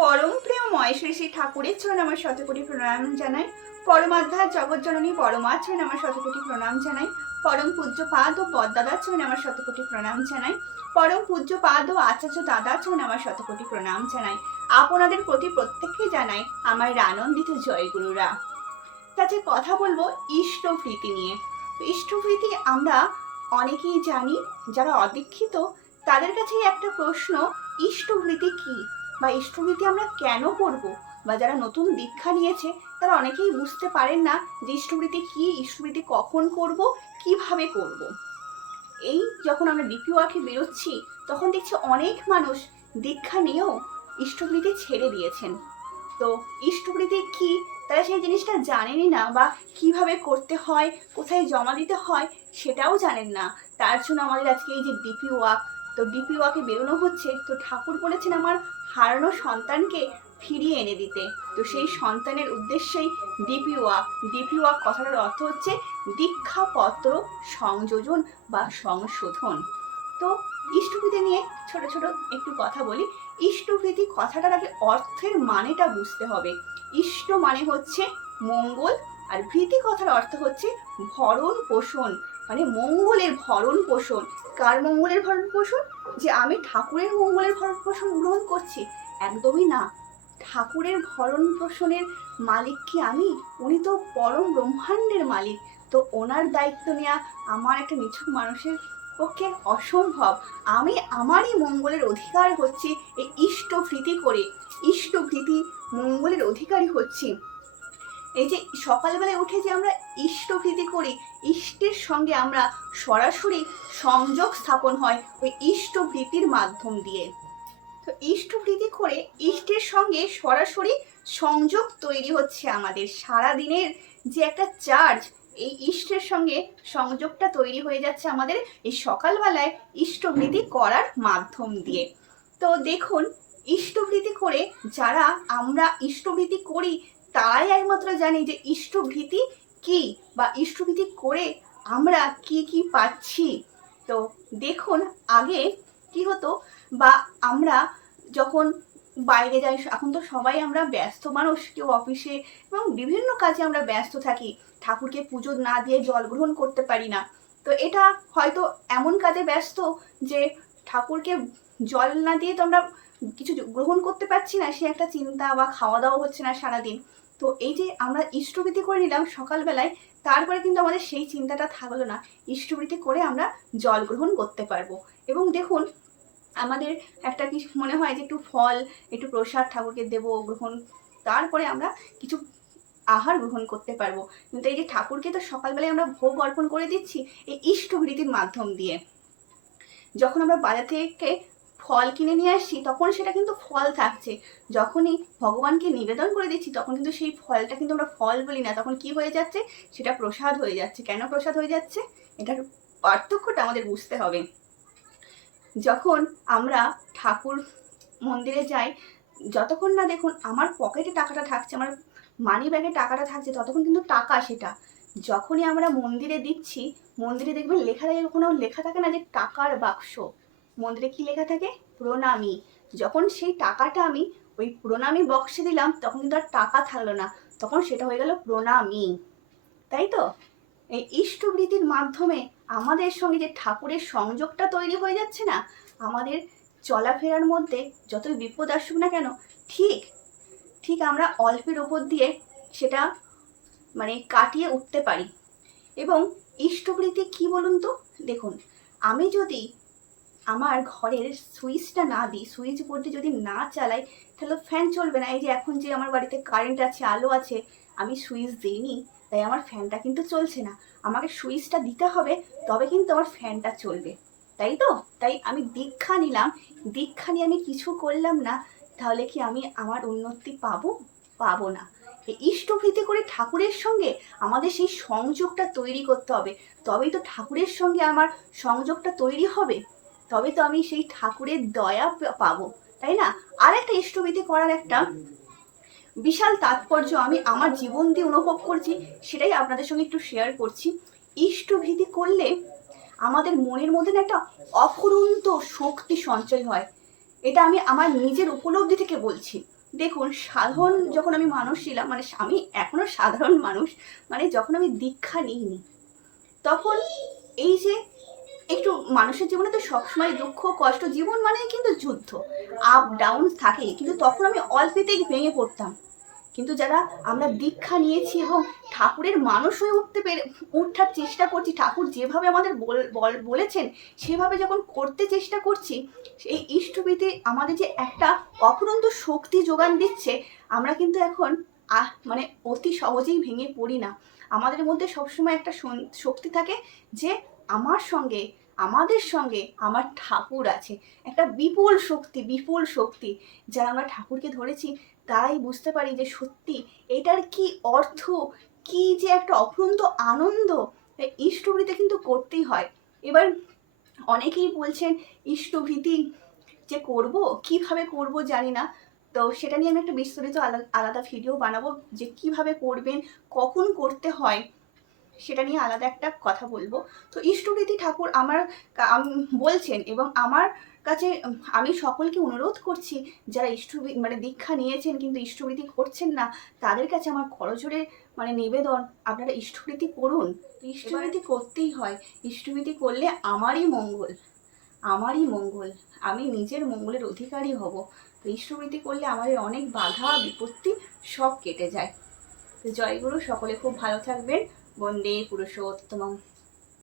পরম প্রেমময় শ্রী শ্রী ঠাকুরের চরণে আমার শতকোটি প্রণাম জানাই। পরমাধ্যার জগৎজননী পরমার চরণে আমার শতকোটি প্রণাম জানাই। পরম পূজ্য পাদ ও পদ্মাদার চরণে আমার শতকোটি প্রণাম জানাই। পরম পূজ্য পাদ ও আচার্য দাদার চরণে আমার শতকোটি প্রণাম জানাই। আপনাদের প্রতি প্রত্যেককে জানাই আমার আনন্দিত জয়গুরুরা। কাছে কথা বলবো ইষ্টভৃতি নিয়ে। ইষ্টভৃতি আমরা অনেকেই জানি, যারা অদীক্ষিত তাদের কাছেই একটা প্রশ্ন, ইষ্টভৃতি কি বা ইষ্টভৃতি আমরা কেন করব, বা যারা নতুন দীক্ষা নিয়েছে তারা অনেকেই বুঝতে পারেন না যে ইষ্টভৃতি কি, ইষ্টভৃতি কখন করব, কিভাবে করব। এই যখন আমরা ডিপি ওয়ার্কে বেরোচ্ছি তখন দেখছি অনেক মানুষ দীক্ষা নিয়েও ইষ্টভৃতি ছেড়ে দিয়েছেন। তো ইষ্টভৃতি কি তারা সেই জিনিসটা জানেনই না, বা কিভাবে করতে হয়, কোথায় জমা দিতে হয় সেটাও জানেন না। তার জন্য আমাদের আজকে এই যে ডিপি ওয়াক, তো ডিপি ওয়াকে বেরোনো হচ্ছে। তো ঠাকুর বলেছেন আমার হারানো সন্তানকে ফিরিয়ে এনে দিতে। তো সেই সন্তানের উদ্দেশ্যেই ডিপি ওয়াক। ডিপি ওয়াক কথাটার অর্থ হচ্ছে দীক্ষাপত্র সংযোজন বা সংশোধন। তো ইষ্টভৃতি নিয়ে ছোট ছোট একটু কথা বলি। ইষ্টভৃতি কথাটার আগে অর্থের মানেটা বুঝতে হবে। ইষ্ট মানে হচ্ছে মঙ্গল, আর ভৃতি কথার অর্থ হচ্ছে ভরণ পোষণ, মানে মঙ্গলের ভরণ পোষণ। কার মঙ্গলের ভরণ পোষণ? যে আমি ঠাকুরের মঙ্গলের ভরণ পোষণ গ্রহণ করছি? একদমই না। ঠাকুরের ভরণ পোষণের মালিক কি আমি? উনি তো পরম ব্রহ্মাণ্ডের মালিক। তো ওনার দায়িত্ব নেওয়া আমার একটা নিছক মানুষের পক্ষে অসম্ভব। আমি আমারই মঙ্গলের অধিকার হচ্ছি এই ইষ্টভৃতি করে। ইষ্টভৃতি মঙ্গলের অধিকারী হচ্ছি। এই যে সকালবেলায় উঠে যে আমরা ইষ্টভৃতি করি, ইষ্টের সঙ্গে আমরা সরাসরি সংযোগ স্থাপন হয় ওই ইষ্টভৃতির মাধ্যম দিয়ে। তো ইষ্টভৃতি করে ইষ্টের সঙ্গে সরাসরি সংযোগ তৈরি হচ্ছে আমাদের। সারাদিনের যে একটা চার্জ, এই ইষ্টের সঙ্গে সংযোগটা তৈরি হয়ে যাচ্ছে আমাদের এই সকালবেলায় ইষ্টভৃতি করার মাধ্যম দিয়ে। তো দেখুন, ইষ্টভৃতি করে যারা আমরা ইষ্টভৃতি করি তারাই একমাত্র জানি যে ইষ্টভৃতি কি, বা ইষ্টভৃতি করে আমরা কি কি পাচ্ছি। তো দেখুন, আগে কি হতো, বা আমরা যখন বাইরে যাই, এখন তো সবাই আমরা ব্যস্ত মানুষ, কেউ অফিসে এবং বিভিন্ন কাজে আমরা ব্যস্ত থাকি, ঠাকুরকে পুজো না দিয়ে জল গ্রহণ করতে পারি না। তো এটা হয়তো এমন কাজে ব্যস্ত যে ঠাকুরকে জল না দিয়ে তো আমরা কিছু গ্রহণ করতে পারছি না, সে একটা চিন্তা, বা খাওয়া দাওয়া হচ্ছে না সারাদিন। তো এই যে আমরা ইষ্টভৃতি করে নিলাম সকালবেলায়, তারপরে কিন্তু আমাদের সেই চিন্তাটা থাকলো না, ইষ্টভৃতি করে আমরা জল গ্রহণ করতে পারবো। এবং দেখুন, আমাদের একটা কি মনে হয় যে একটু ফল, একটু প্রসাদ ঠাকুরকে দেবো গ্রহণ, তারপরে আমরা কিছু আহার গ্রহণ করতে পারবো। কিন্তু এই যে ঠাকুরকে তো সকালবেলায় আমরা ভোগ অর্পণ করে দিচ্ছি এই ইষ্টভৃতির মাধ্যম দিয়ে। যখন আমরা বাজার থেকে ফল কিনে নিয়ে আসছি তখন সেটা কিন্তু ফল থাকছে, যখনই ভগবানকে নিবেদন করে দিচ্ছি তখন কিন্তু সেই ফলটা কিন্তু আমরা ফল বলি না, তখন কি হয়ে যাচ্ছে, সেটা প্রসাদ হয়ে যাচ্ছে। কেন প্রসাদ হয়ে যাচ্ছে, এটার পার্থক্যটা আমাদের বুঝতে হবে। যখন আমরা ঠাকুর মন্দিরে যাই, যতক্ষণ না দেখুন আমার পকেটে টাকাটা থাকছে, আমার মানি ব্যাগে টাকাটা থাকছে, ততক্ষণ কিন্তু টাকা সেটা। যখনই আমরা মন্দিরে দিচ্ছি, মন্দিরে দেখবেন লেখা থাকে, কোনো লেখা থাকে না যে টাকার বাক্স, মন্দিরে কি লেখা থাকে, প্রণামী। যখন সেই টাকাটা আমি ওই প্রণামী বক্সে দিলাম তখন কিন্তু আর টাকা থাকলো না, তখন সেটা হয়ে গেল প্রণামী। তাই তো এই ইষ্টভৃতির মাধ্যমে আমাদের সঙ্গে যে ঠাকুরের সংযোগটা তৈরি হয়ে যাচ্ছে না, আমাদের চলাফেরার মধ্যে যতই বিপদ আসুক না কেন, ঠিক ঠিক আমরা অল্পের ওপর দিয়ে সেটা মানে কাটিয়ে উঠতে পারি। এবং ইষ্টভৃতি কি বলুন তো, দেখুন, আমি যদি আমার ঘরের সুইচটা না দিই, সুইচ বোর্ডে যদি না চালাই, তাহলে ফ্যান চলবে না। এই যে এখন যে আমার বাড়িতে কারেন্ট আছে, আলো আছে, আমি সুইচ দিইনি, তাই আমার ফ্যানটা কিন্তু চলছে না। আমাকে সুইচটা দিতে হবে, তবে কিন্তু আমার ফ্যানটা চলবে, তাই তো? তাই আমি দীক্ষা নিলাম, দীক্ষা নিয়ে আমি কিছু করলাম না, তাহলে কি আমি আমার উন্নতি পাবো? পাবো না। এই ইষ্টভৃতি করে ঠাকুরের সঙ্গে আমাদের সেই সংযোগটা তৈরি করতে হবে, তবেই তো ঠাকুরের সঙ্গে আমার সংযোগটা তৈরি হবে, তবে তো আমি সেই ঠাকুরের দয়া পাবো, তাই না? আর একটা ইষ্টভৃতি করার একটা বিশাল তাৎপর্য আমি আমার জীবন দিয়ে অনুভব করছি, সেটাই আপনাদের সঙ্গে একটু শেয়ার করছি। ইষ্টভৃতি করলে আমাদের মনের মধ্যে একটা অফুরন্ত শক্তি সঞ্চয় হয়। এটা আমি আমার নিজের উপলব্ধি থেকে বলছি। দেখুন, সাধারণ যখন আমি মানুষ ছিলাম, মানে আমি এখনো সাধারণ মানুষ, মানে যখন আমি দীক্ষা নিইনি, তখন এই যে একটু মানুষের জীবনে তো সবসময় দুঃখ কষ্ট, জীবন মানেই কিন্তু যুদ্ধ, আপ ডাউন থাকেই, কিন্তু তখন আমি অল্পেতেই ভেঙে পড়তাম। কিন্তু যারা আমরা দীক্ষা নিয়েছি এবং ঠাকুরের মানুষ হয়ে উঠার চেষ্টা করছি, ঠাকুর যেভাবে আমাদের বলেছেন সেভাবে যখন করতে চেষ্টা করছি, এই ইষ্টভীতি আমাদের যে একটা অফুরন্ত শক্তি যোগান দিচ্ছে, আমরা কিন্তু এখন মানে অতি সহজেই ভেঙে পড়ি না। আমাদের মধ্যে সবসময় একটা শক্তি থাকে যে আমাদের সঙ্গে আমার ঠাকুর আছে। একটা বিপুল শক্তি। যারা আমরা ঠাকুরকে ধরেছি তারাই বুঝতে পারি যে সত্যি এটার কি অর্থ, কি যে একটা অফুরন্ত আনন্দ। ইষ্টভীতি কিন্তু করতেই হয়। এবার অনেকেই বলছেন ইষ্টভীতি যে করব, কিভাবে করব জানি না। তো সেটা নিয়ে আমি একটা বিস্তারিত আলাদা ভিডিও বানাবো, যে কিভাবে করবেন, কখন করতে হয়, সেটা নিয়ে আলাদা একটা কথা বলবো। তো ইষ্টভীতি ঠাকুর বলছেন, এবং আমার কাছে আমি সকলকে অনুরোধ করছি, যারা মানে দীক্ষা নিয়েছেন কিন্তু ইষ্টভীতি করছেন না, তাদের কাছে আমার করজোড়ে মানে নিবেদন, আপনারা ইষ্টভীতি করুন। ইষ্টভীতি করতেই হয়। ইষ্টভীতি করলে আমারই মঙ্গল, আমি নিজের মঙ্গলের অধিকারী হব। তো ইষ্টভীতি করলে আমাদের অনেক বাধা বিপত্তি সব কেটে যায়। তো জয়গুরু, সকলে খুব ভালো থাকবেন। বন্দে পুরুষোত্তমম।